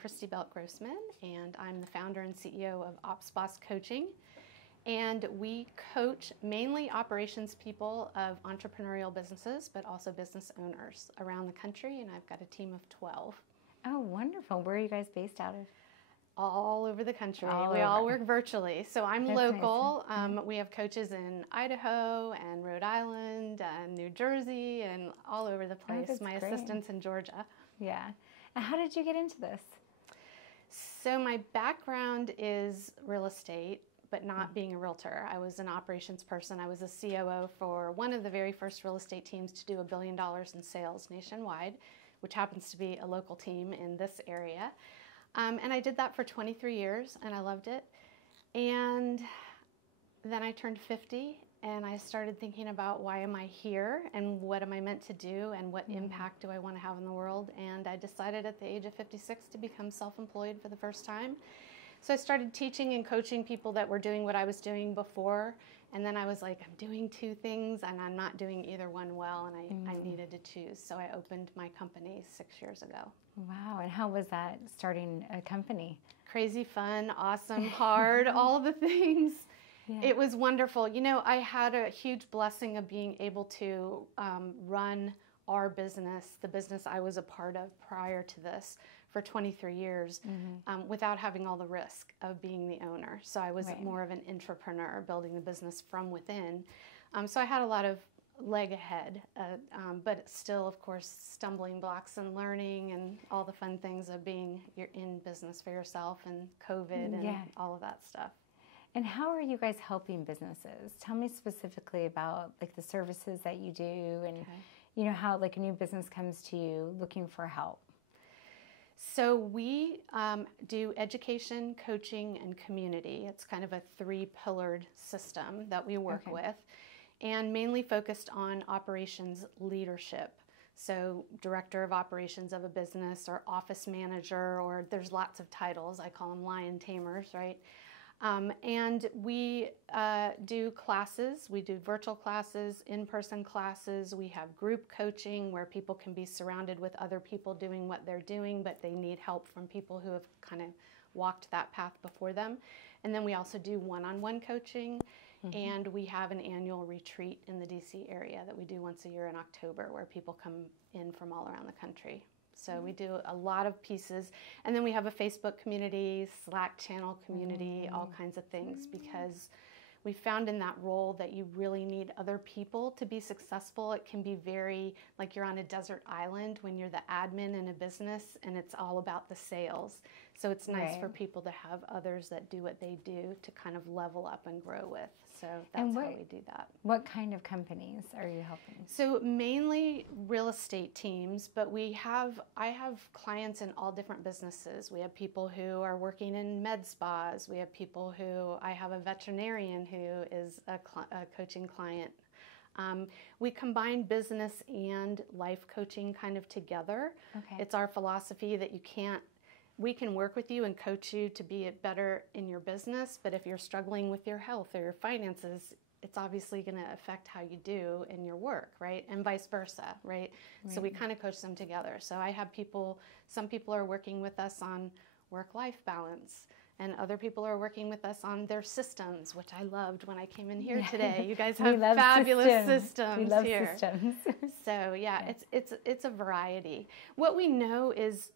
Christy Belt Grossman, and I'm the founder and CEO of Ops Boss Coaching. And we coach mainly operations people of entrepreneurial businesses, but also business owners around the country, and I've got a team of 12. Oh, wonderful. Where are you guys based out of? All over the country. We over. all work virtually. So I'm That's local. nice. We have coaches in Idaho and Rhode Island and New Jersey and all over the place. That's My great. assistant's in Georgia. Yeah. And how did you get into this? So my background is real estate, but not being a realtor. I was an operations person. I was a COO for one of the very first real estate teams to do $1 billion in sales nationwide, which happens to be a local team in this area. And I did that for 23 years, and I loved it. And then I turned 50, and I started thinking about why am I here, and what am I meant to do, and what impact do I want to have in the world. And I decided at the age of 56 to become self-employed for the first time. So I started teaching and coaching people that were doing what I was doing before, and then I was like, I'm doing two things, and I'm not doing either one well, and I needed to choose. So I opened my company 6 years ago. Wow. And how was that, starting a company? Crazy fun, awesome, hard, all of the things. Yeah. It was wonderful. You know, I had a huge blessing of being able to run our business, the business I was a part of prior to this, for 23 years without having all the risk of being the owner. So I was more of an intrapreneur, building the business from within. So I had a lot of leg ahead, but still, of course, stumbling blocks and learning and all the fun things of being you're in business for yourself and COVID and all of that stuff. And how are you guys helping businesses? Tell me specifically about like the services that you do and you know how like a new business comes to you looking for help. So we do education, coaching, and community. It's kind of a three-pillared system that we work with, and mainly focused on operations leadership. So director of operations of a business, or office manager, or there's lots of titles. I call them lion tamers, right? And we do classes. We do virtual classes, in-person classes. We have group coaching where people can be surrounded with other people doing what they're doing, but they need help from people who have kind of walked that path before them. And then we also do one-on-one coaching, and we have an annual retreat in the DC area that we do once a year in October where people come in from all around the country. So we do a lot of pieces, and then we have a Facebook community, Slack channel community, all kinds of things, because we found in that role that you really need other people to be successful. It can be very like you're on a desert island when you're the admin in a business and it's all about the sales. So it's nice for people to have others that do what they do to kind of level up and grow with. So that's how we do that. What kind of companies are you helping? So mainly real estate teams, but I have clients in all different businesses. We have people who are working in med spas. We have people I have a veterinarian who is a coaching client. We combine business and life coaching kind of together. It's our philosophy that we can work with you and coach you to be better in your business, but if you're struggling with your health or your finances, it's obviously going to affect how you do in your work, right? And vice versa, right? So we kind of coach them together. So I have some people are working with us on work-life balance, and other people are working with us on their systems, which I loved when I came in here today. You guys have fabulous systems we love here. Systems. So yeah, it's a variety. What we know is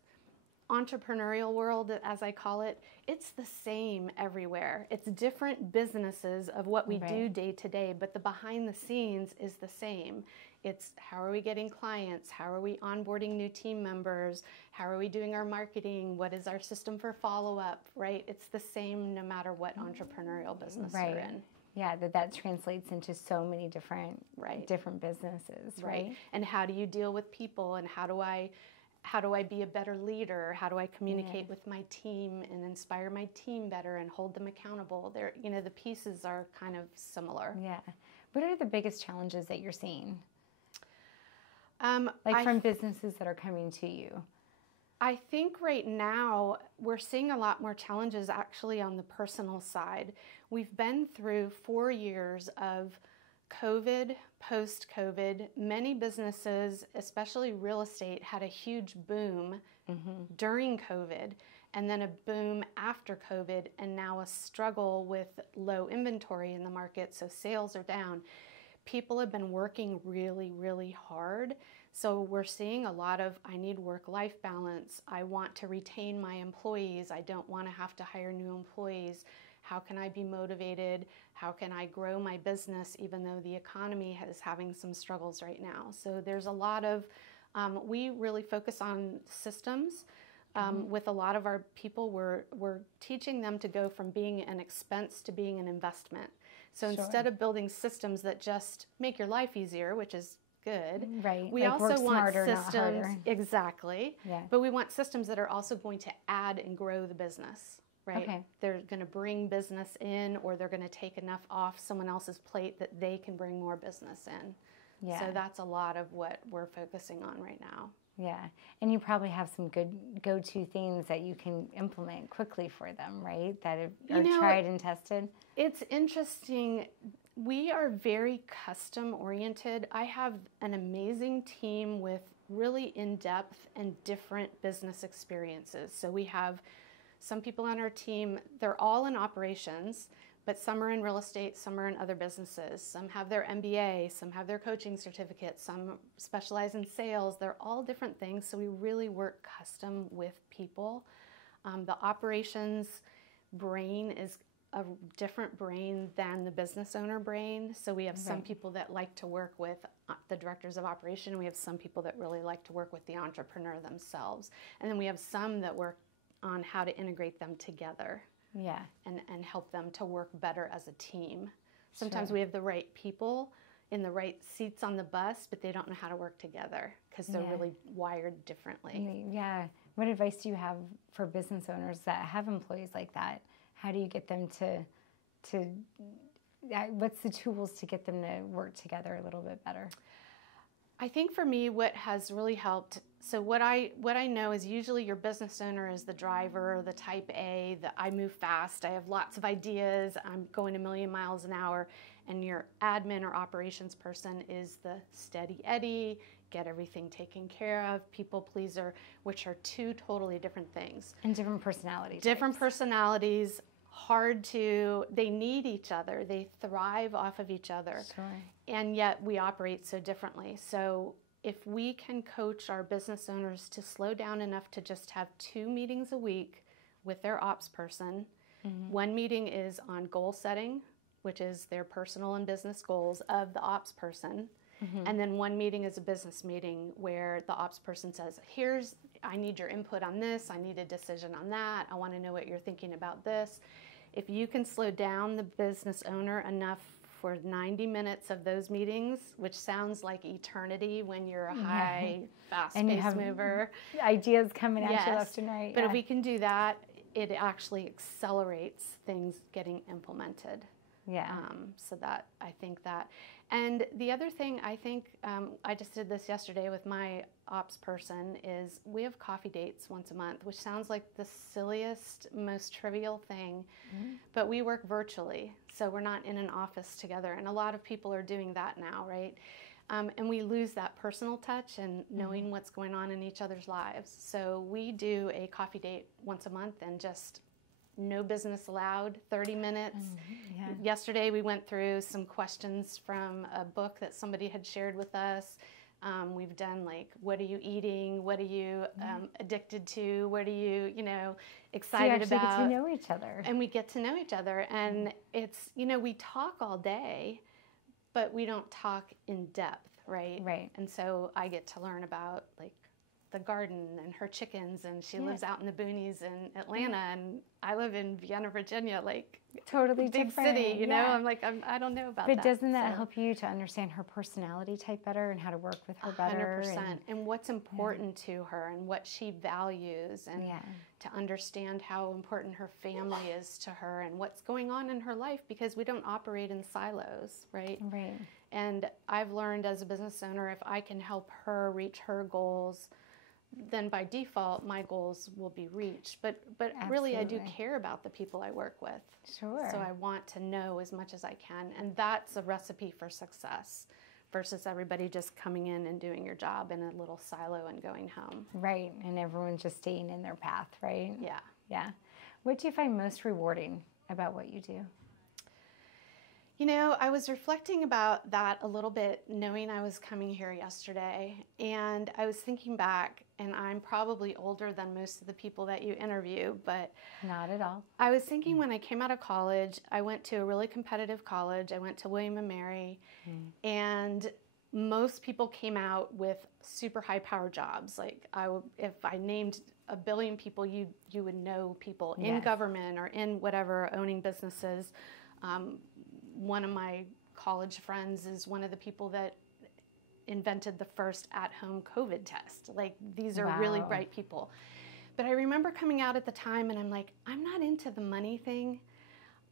entrepreneurial world, as I call it, it's the same everywhere. It's different businesses of what we do day to day, but the behind the scenes is the same. It's how are we getting clients? How are we onboarding new team members? How are we doing our marketing? What is our system for follow-up, right? It's the same no matter what entrepreneurial business you're in. Yeah, that translates into so many different businesses, right? And how do you deal with people, and how do I be a better leader? How do I communicate with my team and inspire my team better and hold them accountable? The pieces are kind of similar. Yeah. What are the biggest challenges that you're seeing? From businesses that are coming to you? I think right now we're seeing a lot more challenges actually on the personal side. We've been through 4 years of COVID, post-COVID. Many businesses, especially real estate, had a huge boom during COVID. and then a boom after COVID, and now a struggle with low inventory in the market, so sales are down. People have been working really, really hard. So we're seeing a lot of, I need work-life balance. I want to retain my employees. I don't want to have to hire new employees. How can I be motivated? How can I grow my business even though the economy is having some struggles right now? So there's a lot of, we really focus on systems. With a lot of our people, we're teaching them to go from being an expense to being an investment. So instead of building systems that just make your life easier, which is good, right? We like also work want smarter, systems, not harder. Exactly. Yeah. But we want systems that are also going to add and grow the business, right? Okay. They're going to bring business in, or they're going to take enough off someone else's plate that they can bring more business in. Yeah. So that's a lot of what we're focusing on right now. Yeah, and you probably have some good go-to things that you can implement quickly for them, right? That are tried and tested. It's interesting. We are very custom-oriented. I have an amazing team with really in-depth and different business experiences. So we have some people on our team, they're all in operations, but some are in real estate, some are in other businesses. Some have their MBA, some have their coaching certificate, some specialize in sales. They're all different things, so we really work custom with people. The operations brain is a different brain than the business owner brain. So we have some people that like to work with the directors of operation. We have some people that really like to work with the entrepreneur themselves. And then we have some that work on how to integrate them together. Yeah. And help them to work better as a team. Sometimes we have the right people in the right seats on the bus, but they don't know how to work together because they're really wired differently. Yeah. What advice do you have for business owners that have employees like that? How do you get them to what's the tools to get them to work together a little bit better? I think for me, what has really helped, so what I know is usually your business owner is the driver, the type A, that I move fast, I have lots of ideas, I'm going a million miles an hour, and your admin or operations person is the steady Eddie, get everything taken care of, people pleaser, which are two totally different things. And different personalities. Different personalities, they need each other, they thrive off of each other. Sure. And yet we operate so differently. So if we can coach our business owners to slow down enough to just have 2 meetings a week with their ops person, one meeting is on goal setting, which is their personal and business goals of the ops person. And then one meeting is a business meeting where the ops person says, I need your input on this, I need a decision on that, I want to know what you're thinking about this. If you can slow down the business owner enough for 90 minutes of those meetings, which sounds like eternity when you're a high, fast-paced mover. Ideas coming at you left and right. But if we can do that, it actually accelerates things getting implemented. Yeah. So that, I think that. And the other thing, I think, I just did this yesterday with my ops person, is we have coffee dates once a month, which sounds like the silliest, most trivial thing, but we work virtually, so we're not in an office together, and a lot of people are doing that now, right? And we lose that personal touch and knowing what's going on in each other's lives. So we do a coffee date once a month and just no business allowed, 30 minutes. Yesterday we went through some questions from a book that somebody had shared with us. We've done like, what are you eating? What are you addicted to? What are you, excited about? So you actually get to know each other. And we get to know each other. And it's, we talk all day, but we don't talk in depth, right? Right. And so I get to learn about like the garden and her chickens, and she lives out in the boonies in Atlanta, and I live in Vienna, Virginia, like totally big different. city, you know. I'm like, I don't know about that. But doesn't that help you to understand her personality type better and how to work with her better? 100%. And what's important to her and what she values, and to understand how important her family is to her and what's going on in her life, because we don't operate in silos, right? Right. And I've learned as a business owner, if I can help her reach her goals, then by default my goals will be reached. But really I do care about the people I work with. Sure. So I want to know as much as I can, and that's a recipe for success versus everybody just coming in and doing your job in a little silo and going home. Right, and everyone's just staying in their path, right? Yeah. Yeah. What do you find most rewarding about what you do? You know, I was reflecting about that a little bit, knowing I was coming here yesterday, and I was thinking back, and I'm probably older than most of the people that you interview, but Not at all. I was thinking when I came out of college, I went to a really competitive college. I went to William & Mary, and most people came out with super high power jobs. Like if I named a billion people, you would know people in government or in whatever, owning businesses. One of my college friends is one of the people that invented the first at-home COVID test. Like, these are really bright people. But I remember coming out at the time and I'm like, I'm not into the money thing.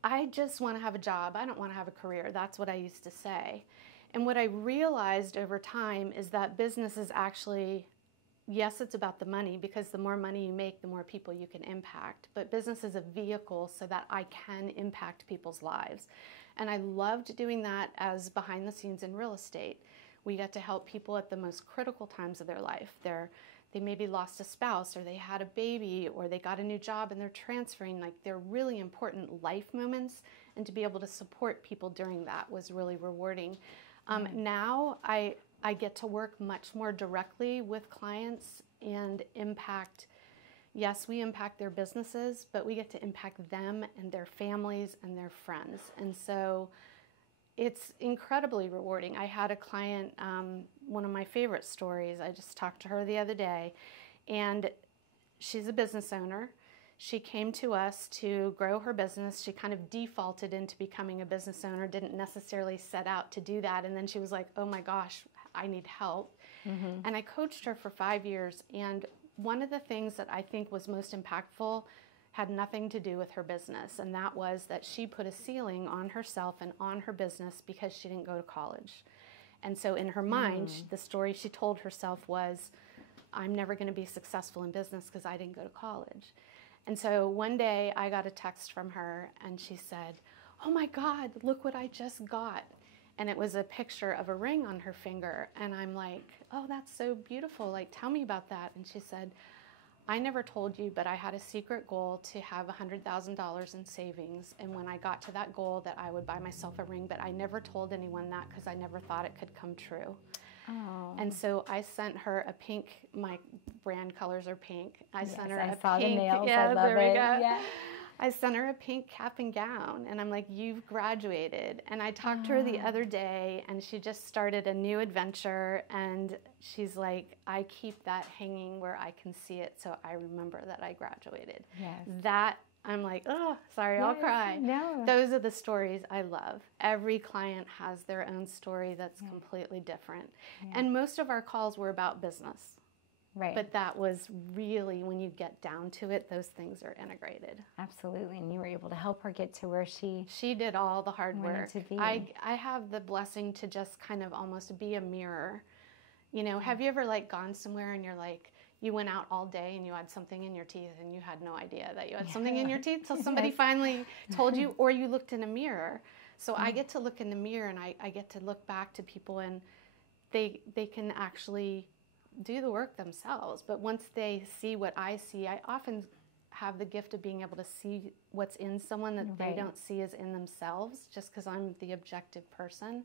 I just want to have a job. I don't want to have a career. That's what I used to say. And what I realized over time is that business is actually, yes, it's about the money, because the more money you make, the more people you can impact. But business is a vehicle so that I can impact people's lives. And I loved doing that as behind the scenes in real estate. We got to help people at the most critical times of their life. They maybe lost a spouse, or they had a baby, or they got a new job and they're transferring. Like, they're really important life moments, and to be able to support people during that was really rewarding. Now I get to work much more directly with clients and impact. Yes, we impact their businesses, but we get to impact them and their families and their friends. And so it's incredibly rewarding. I had a client, one of my favorite stories, I just talked to her the other day, and she's a business owner. She came to us to grow her business. She kind of defaulted into becoming a business owner, didn't necessarily set out to do that. And then she was like, oh my gosh, I need help. And I coached her for 5 years. And one of the things that I think was most impactful had nothing to do with her business, and that was that she put a ceiling on herself and on her business because she didn't go to college. And so in her mind, the story she told herself was, I'm never going to be successful in business because I didn't go to college. And so one day I got a text from her, and she said, oh my God, look what I just got. And it was a picture of a ring on her finger. And I'm like, oh, that's so beautiful. Like, tell me about that. And she said, I never told you, but I had a secret goal to have $100,000 in savings. And when I got to that goal, that I would buy myself a ring, but I never told anyone that because I never thought it could come true. Oh. And so I sent her a pink, my brand colors are pink. I sent her a pink. I saw the nails. Yeah, I love there we go. Yeah. I sent her a pink cap and gown, and I'm like, you've graduated. And I talked to her the other day, and she just started a new adventure, and she's like, I keep that hanging where I can see it so I remember that I graduated. Yes. That, I'm like, oh, sorry, I'll cry. No. Those are the stories I love. Every client has their own story that's completely different. Yeah. And most of our calls were about business. Right. But that was really, when you get down to it, those things are integrated. Absolutely. And you were able to help her get to where she did all the hard work. To be. I have the blessing to just kind of almost be a mirror. You know, have you ever like gone somewhere and you're like, you went out all day and you had something in your teeth and you had no idea that you had something in your teeth till somebody finally told you, or you looked in a mirror. So I get to look in the mirror, and I get to look back to people, and they can actually do the work themselves. But once they see what I see, I often have the gift of being able to see what's in someone that they don't see as in themselves, just because I'm the objective person.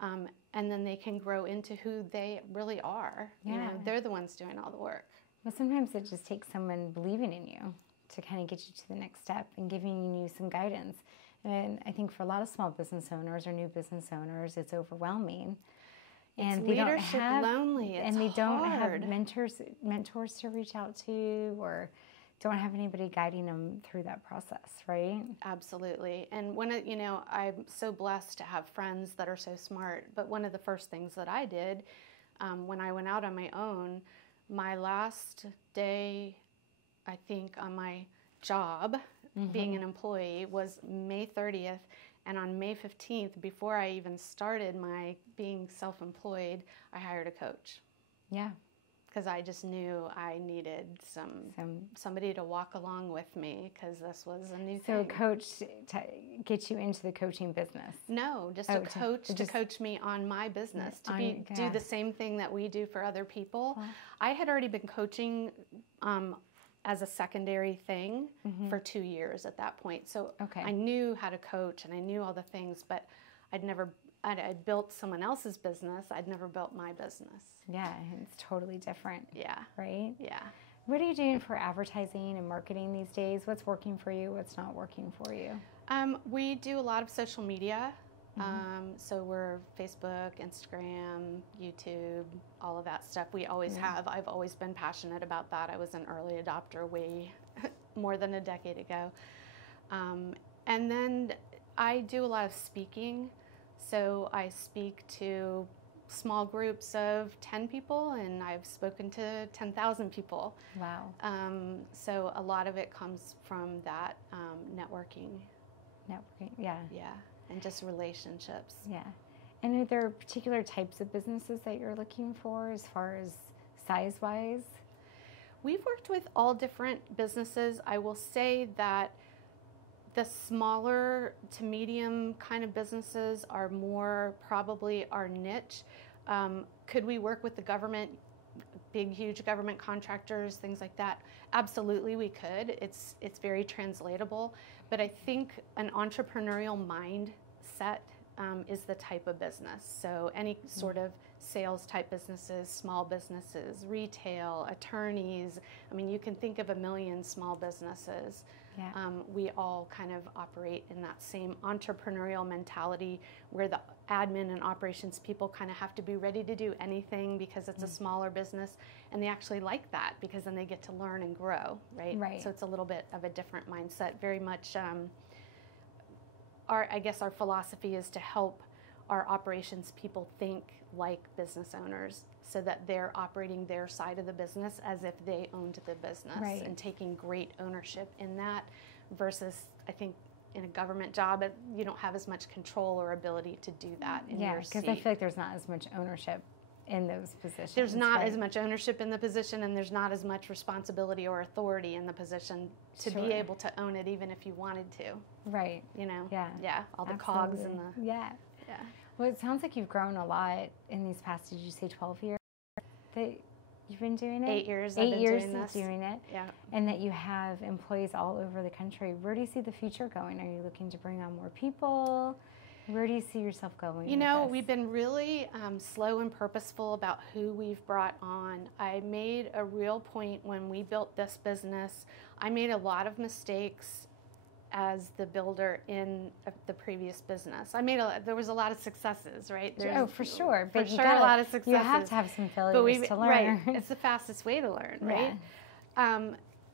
And then they can grow into who they really are. Yeah. You know, they're the ones doing all the work. Well, sometimes it just takes someone believing in you to kind of get you to the next step and giving you some guidance. And I think for a lot of small business owners or new business owners, it's overwhelming. And it's leadership lonely. It's and they don't hard. have mentors to reach out to, or don't have anybody guiding them through that process, right? Absolutely. And I'm so blessed to have friends that are so smart. But one of the first things that I did when I went out on my own, my last day, I think, on my job, being an employee, was May 30th. And on May 15th, before I even started my being self-employed, I hired a coach. Yeah. Because I just knew I needed somebody to walk along with me, because this was a new thing. So a coach to get you into the coaching business? No, just a coach to coach me on my business, do the same thing that we do for other people. I had already been coaching as a secondary thing for 2 years at that point. So Okay. I knew how to coach and I knew all the things, but I built someone else's business. I'd never built my business. Yeah, it's totally different. Yeah. Right? Yeah. What are you doing for advertising and marketing these days? What's working for you? What's not working for you? We do a lot of social media. So we're Facebook, Instagram, YouTube, all of that stuff. We always have. I've always been passionate about that. I was an early adopter way more than a decade ago. And then I do a lot of speaking. So I speak to small groups of 10 people, and I've spoken to 10,000 people. Wow. So a lot of it comes from that networking. Networking, yeah. Yeah, and just relationships. Yeah. And are there particular types of businesses that you're looking for as far as size-wise? We've worked with all different businesses. I will say that the smaller to medium kind of businesses are more probably our niche. Could we work with the government, big, huge government contractors, things like that? Absolutely, we could. It's very translatable. But I think an entrepreneurial mindset is the type of business. So any sort of sales type businesses, small businesses, retail, attorneys. I mean, you can think of a million small businesses. Yeah. We all kind of operate in that same entrepreneurial mentality where the admin and operations people kind of have to be ready to do anything because it's a smaller business, and they actually like that because then they get to learn and grow, right? Right. So it's a little bit of a different mindset. Very much, I guess our philosophy is to help our operations people think like business owners, so that they're operating their side of the business as if they owned the business, right, and taking great ownership in that, versus I think in a government job you don't have as much control or ability to do that in your seat. Yeah, because I feel like there's not as much ownership in those positions. There's not right? as much ownership in the position, and there's not as much responsibility or authority in the position to Sure. be able to own it even if you wanted to. Right. You know? Yeah. Yeah, all the Absolutely. cogs and the... Yeah. Yeah. Well, it sounds like you've grown a lot in these past, did you say 12 years that you've been doing it? 8 years 8 I've been years doing this. doing it. Yeah. And that you have employees all over the country. Where do you see the future going? Are you looking to bring on more people? Where do you see yourself going? You know, we've been really slow and purposeful about who we've brought on. I made a real point when we built this business. I made a lot of mistakes as the builder in the previous business. There was a lot of successes, right? For sure. For But sure, a lot of successes. You have to have some failures to learn. Right. It's the fastest way to learn, right? Yeah.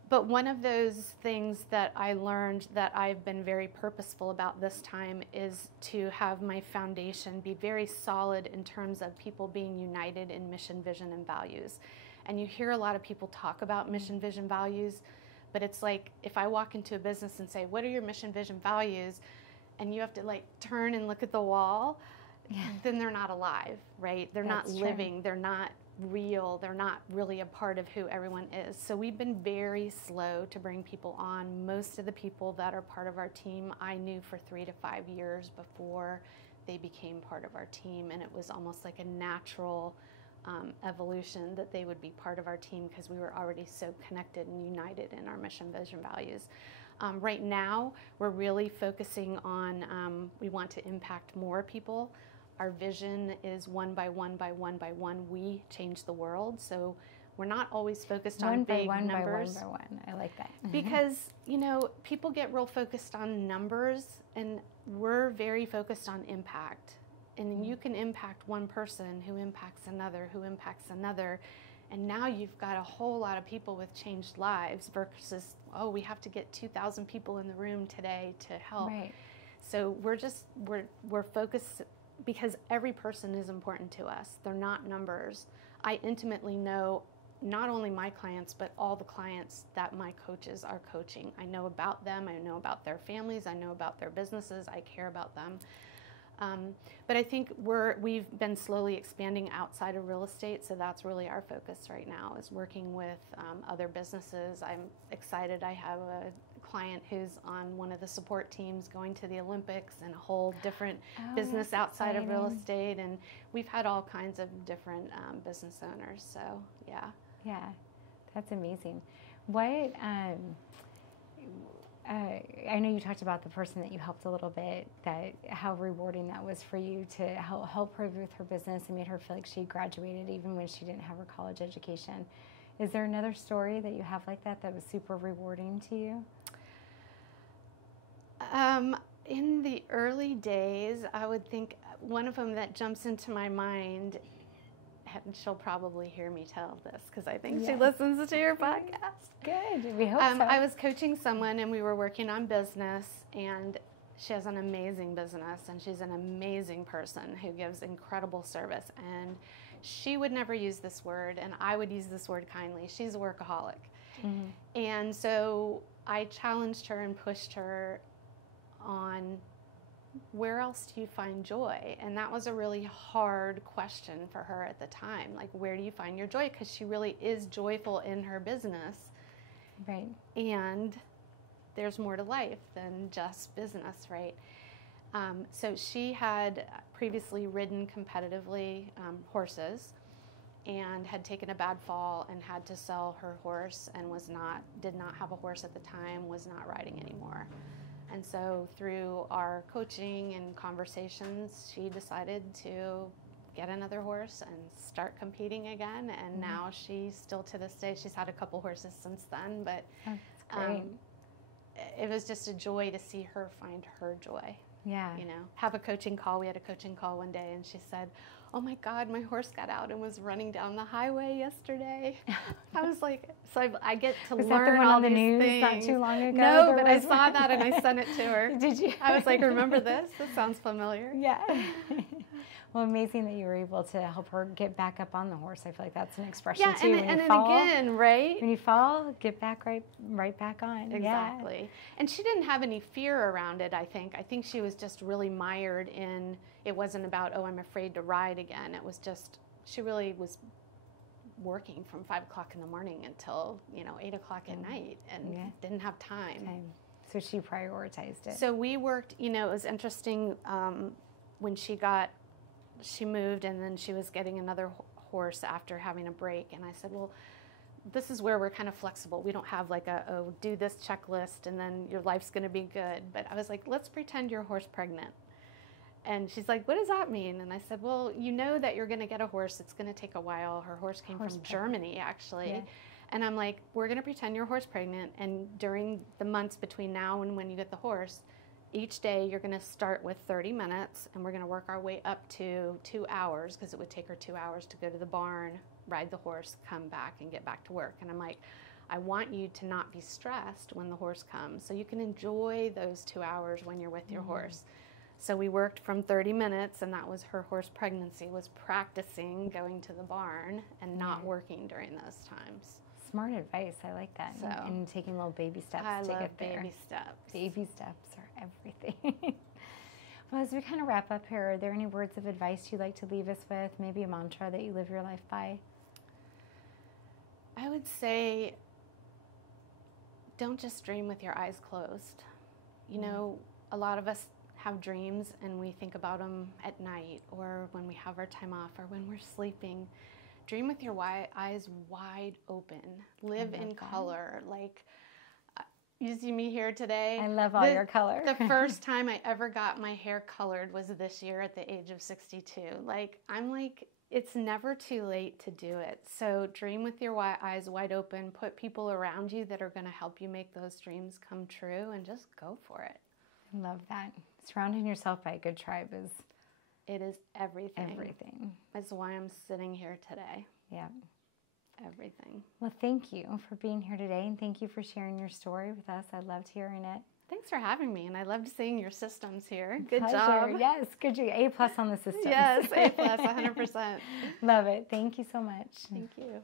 But one of those things that I learned that I've been very purposeful about this time is to have my foundation be very solid in terms of people being united in mission, vision, and values. And you hear a lot of people talk about mission, vision, values, but it's like if I walk into a business and say, what are your mission, vision, values? And you have to like turn and look at the wall, then they're not alive, right? They're not living, they're not real, they're not really a part of who everyone is. So we've been very slow to bring people on. Most of the people that are part of our team I knew for 3 to 5 years before they became part of our team, and it was almost like a natural evolution that they would be part of our team because we were already so connected and united in our mission, vision, values. Right now, we're really focusing on, we want to impact more people. Our vision is one by one by one by one, we change the world. So we're not always focused on big numbers. One by one. I like that. Because, you know, people get real focused on numbers, and we're very focused on impact. And you can impact one person who impacts another, who impacts another. And now you've got a whole lot of people with changed lives versus, oh, we have to get 2,000 people in the room today to help. Right. So we're focused because every person is important to us. They're not numbers. I intimately know not only my clients, but all the clients that my coaches are coaching. I know about them. I know about their families. I know about their businesses. I care about them. But I think we've been slowly expanding outside of real estate, so that's really our focus right now, is working with other businesses. I'm excited. I have a client who's on one of the support teams going to the Olympics, and a whole different business outside of real estate, and we've had all kinds of different business owners, so yeah. Yeah, that's amazing. What, I know you talked about the person that you helped a little bit, that how rewarding that was for you to help her with her business and made her feel like she graduated even when she didn't have her college education. Is there another story that you have like that was super rewarding to you? In the early days, I would think one of them that jumps into my mind, and she'll probably hear me tell this because I think she listens to your podcast. Good. We hope so. I was coaching someone and we were working on business, and she has an amazing business and she's an amazing person who gives incredible service. And she would never use this word, and I would use this word kindly. She's a workaholic. Mm-hmm. And so I challenged her and pushed her on, where else do you find joy? And that was a really hard question for her at the time. Like, where do you find your joy? Because she really is joyful in her business. Right. And there's more to life than just business, right? So she had previously ridden competitively horses and had taken a bad fall and had to sell her horse and did not have a horse at the time, was not riding anymore. And so through our coaching and conversations, she decided to get another horse and start competing again. And now she's still, to this day, she's had a couple horses since then, but it was just a joy to see her find her joy. Yeah. You know, have a coaching call. We had a coaching call one day, and she said, "Oh my God, my horse got out and was running down the highway yesterday." I was like, so I get to was learn that the one all on the these news things. not too long ago? No, but I saw that and I sent it to her. Did you? I was like, remember this? This sounds familiar. Yeah. Well, amazing that you were able to help her get back up on the horse. I feel like that's an expression too. And again, right? When you fall, get back right back on. Exactly. Yeah. And she didn't have any fear around it, I think. I think she was just really mired in, it wasn't about, oh, I'm afraid to ride again. It was just, she really was working from 5 o'clock in the morning until, 8 o'clock at night, and didn't have time. Okay. So she prioritized it. So we worked, it was interesting when she moved, and then she was getting another horse after having a break. And I said, well, this is where we're kind of flexible. We don't have like do this checklist and then your life's going to be good. But I was like, let's pretend your horse pregnant. And she's like, what does that mean? And I said, well, you know that you're going to get a horse. It's going to take a while. Her horse came from Germany, actually. Yeah. And I'm like, we're going to pretend your horse pregnant. And during the months between now and when you get the horse, each day you're going to start with 30 minutes, and we're going to work our way up to 2 hours, because it would take her 2 hours to go to the barn, ride the horse, come back, and get back to work. And I'm like, I want you to not be stressed when the horse comes, so you can enjoy those 2 hours when you're with your horse. So we worked from 30 minutes, and that was her horse pregnancy, was practicing going to the barn and not working during those times. Smart advice. I like that. So, and taking little baby steps to get there. Baby steps. Baby steps are everything. Well, as we kind of wrap up here, are there any words of advice you'd like to leave us with? Maybe a mantra that you live your life by? I would say, don't just dream with your eyes closed. A lot of us have dreams and we think about them at night, or when we have our time off, or when we're sleeping. Dream with your eyes wide open. Live in color. Like, you see me here today. I love all your color. The first time I ever got my hair colored was this year at the age of 62. I'm like, it's never too late to do it. So dream with your eyes wide open. Put people around you that are going to help you make those dreams come true, and just go for it. I love that. Surrounding yourself by a good tribe is... It is everything. Everything. That's why I'm sitting here today. Yeah. Everything. Well, thank you for being here today, and thank you for sharing your story with us. I loved hearing it. Thanks for having me, and I loved seeing your systems here. Good Pleasure. job. Yes, good job. A+ on the systems. Yes, A+, 100%. Love it. Thank you so much. Thank you.